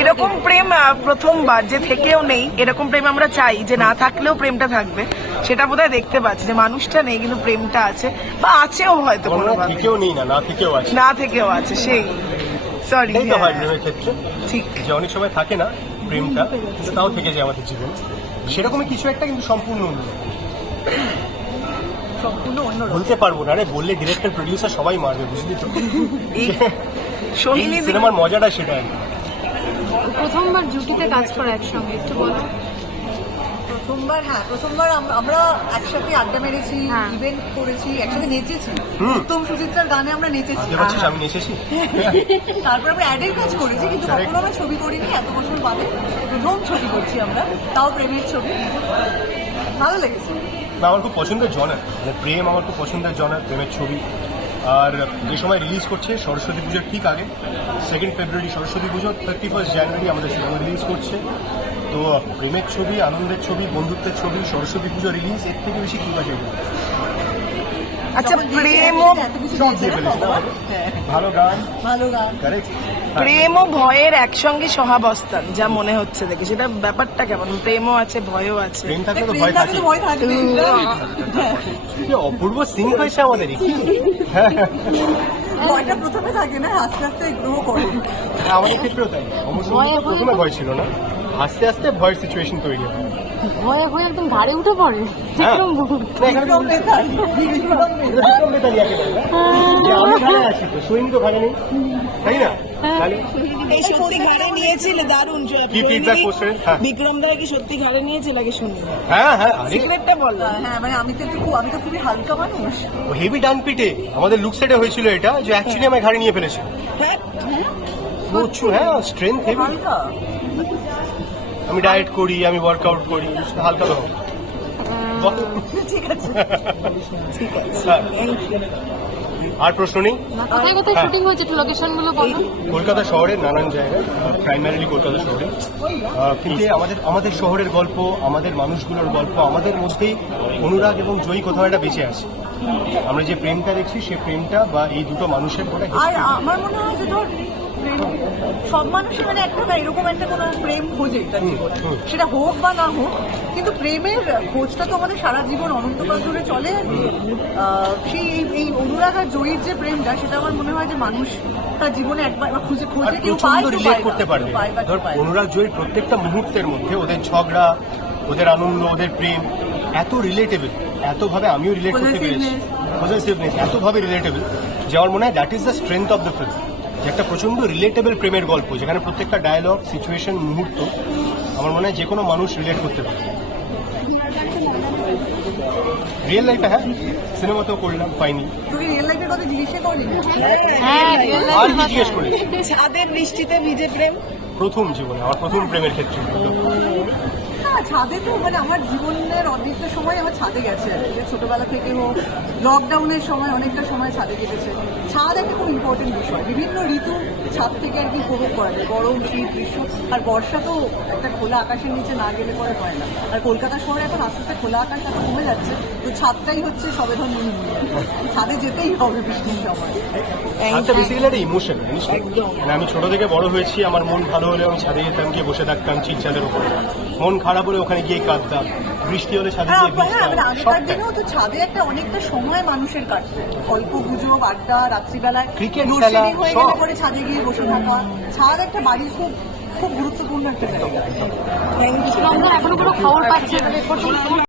এরকম প্রেম প্রথমবার যে থেকেও নেই। এরকম প্রেম আমরা চাই যে না থাকলেও প্রেমটা থাকবে। সেটা বোধহয় দেখতে পাচ্ছি যে মানুষটা নেই কিন্তু প্রেমটা আছে। বা আছেও হয়তো কোনো কোনোভাবে নেই না না থেকেও আছে। না থেকেও আছে সেই। সরি তো ক্ষেত্রে। ঠিক। যে অনেক সময় থাকে না প্রেমটা তাও থেকে যায় আমাদের জীবনে। সেরকমই কিছু একটা কিন্তু সম্পূর্ণ অন্য সম্পূর্ণ অন্য বলতে পারব না আরে বললে ডিরেক্টর প্রডিউসার সবাই মারবে বুঝলি তো? সিনেমার মজাটা সেটা আর প্রথমবার জুটিতে কাজ করা একসঙ্গে একটু বলো। প্রথমবার হ্যাঁ প্রথমবার আমরা একসাথে আড্ডা মেরেছি হ্যাঁ। ইভেন্ট করেছি একসাথে নেচেছি। হুম। উত্তম সুচিত্রার গানে আমরা নেচেছি। আমি এসেছি তারপর আমরা অ্যাডের কাজ করেছি কিন্তু. কখনো আমরা ছবি করিনি এত বছর বাদে প্রথম ছবি করছি আমরা তাও প্রেমের ছবি। ভালো লেগেছে। না, আমার খুব পছন্দের জনার মানে প্রেম আমার খুব পছন্দের জনার প্রেমের ছবি। আর যে সময় রিলিজ করছে সরস্বতী পুজোর ঠিক আগে সেকেন্ড ফেব্রুয়ারি সরস্বতী পুজো থার্টি ফার্স্ট জানুয়ারি আমাদের সিনেমা রিলিজ করছে। তো প্রেমের ছবি আনন্দের ছবি বন্ধুত্বের ছবি সরস্বতী পুজো রিলিজ এর থেকে বেশি কী বাজে আচ্ছা প্রেম ও। হ্যাঁ, ভালো গান। ভালো গান। প্রেম ও ভয়ের একসঙ্গে সহাবস্থান যা মনে হচ্ছে দেখি। সেটা ব্যাপারটা কেমন? প্রেমও আছে ভয়ও আছে। হ্যাঁ। অপূর্ব সিং হয়েছে আমাদের কি ভয়টা প্রথমে থাকে না আস্তে আস্তে গ্রো করে। হ্যাঁ, আমাদের ক্ষেত্রেও তাই। প্রথমে ভয় ছিল না। আস্তে আস্তে ভয়ের সিচুয়েশন তৈরি হয়। ভয়ে ভয়ে একদম ঘাড়ে উঠে পড়ে। হ্যাঁ। নেই। তাই না? এই সত্যি ঘাড়ে নিয়েছিলে দারুণ কি করছেন? হ্যাঁ। বিক্রম দা কি সত্যি ঘাড়ে নিয়েছিল আগে শুনি? হ্যাঁ হ্যাঁ সিক্রেটটা বলো। হ্যাঁ মানে আমি তো খুব- আমি তো খুবই হালকা মানুষ। হেভি ডান পিটে আমাদের লুক সেটে হয়েছিল এটা যে অ্যাকচুয়ালি আমার ঘাড়ে নিয়ে ফেলেছি। হ্যাঁ প্রচুর হ্যাঁ স্ট্রেংথ হেভি হালকা। আমি ডায়েট করি আমি ওয়ার্কআউট করি হালকা। ঠিক আছে হ্যাঁ। আর প্রশ্ন নেই কোথায় কোথায় হ্যাঁ। শুটিং হয়েছে একটু লোকেশনগুলো বলো কলকাতা শহরের নানান জায়গায় প্রাইমারিলি কলকাতা শহরে কিন্তু আমাদের আমাদের শহরের গল্প আমাদের মানুষগুলোর গল্প আমাদের মধ্যেই অনুরাগ এবং জয়ী কোথাও একটা বেঁচে আছে আমরা যে প্রেমটা দেখছি সে প্রেমটা বা এই দুটো মানুষের পরে আর আমার মনে হয় যে ধর সব মানুষই মানে একটা না এরকম একটা কোনো প্রেম খোঁজে তার জীবনে সেটা হোক বা না হোক কিন্তু প্রেমের খোঁজটা তো আমাদের সারা জীবন অনন্তকাল ধরে চলে। আর সেই এই- অনুরাগ আর জয়ীর যে প্রেমটা সেটা আমার মনে হয় যে মানুষ তার জীবনে একবার বা খুঁজে কেউ পায় রিলেট করতে পারবে। অনুরাগ জয়ীর প্রত্যেকটা মুহূর্তের মধ্যে ওদের ঝগড়া ওদের আনন্দ ওদের প্রেম এত রিলেটেবল এতভাবে আমিও রিলেট করতে পেরেছি। পজিটিভনেস এতভাবে রিলেটেবল যে আমার মনে হয় that is the strength of the film যে একটা প্রচণ্ড রিলেটেবল প্রেমের গল্প যেখানে প্রত্যেকটা ডায়লগ সিচুয়েশন মুহূর্ত আমার মনে হয় যে কোনো মানুষ রিলেট করতে পারে। রিয়েল লাইফে হ্যাঁ সিনেমাতেও করলাম পাইনি। হ্যাঁ real life আর কি জিজ্ঞেস করেছি? ছাদে বৃষ্টিতে ভিজে প্রেম? প্রথম জীবনে আমার প্রথম প্রেমের ক্ষেত্রে। না ছাদে তো মানে আমার জীবনের অনেকটা সময় আমার ছাদে গেছে। ছোটবেলা থেকে হোক লকডাউনের সময় অনেকটা সময় ছাদে কেটেছে। ছাদ একটা খুব ইম্পর্টেন্ট বিষয়। বিভিন্ন ঋতু ছাদ থেকে আর কি উপভোগ করা যায়। গরম শীত গ্রীষ্ম আর বর্ষা তো একটা খোলা আকাশের নিচে না গেলে পরে হয় না। আর কলকাতা শহরে এখন আস্তে আস্তে খোলা আকাশ এখন কমে যাচ্ছে। তো ছাদটাই হচ্ছে সবেধন মূল ছাদে যেতেই হবে বৃষ্টির সময়। বেসিক্যালি একটা ইমোশন জানিস তো? মানে আমি ছোট থেকে বড় হয়েছি আমার মন ভালো হলে আমি ছাদে যেতাম গিয়ে বসে থাকতাম ছাদের উপরে। মন খারাপ হলে ওখানে গিয়ে কাঁদতাম। বৃষ্টি হলে ছাদে হ্যাঁ গিয়ে হ্যাঁ, ভিজতাম দিনেও তো ছাদে একটা অনেকটা সময় মানুষের কাটতো। অল্প গুজব আড্ডা রাত্রিবেলায় ক্রিকেট খেলা, হয়ে গেলে সব। পরে ছাদে গিয়ে বসে থাকা। ছাদ একটা বাড়ির খুব খুব গুরুত্বপূর্ণ একটা জায়গা। এখনও কোনো খবর পাচ্ছি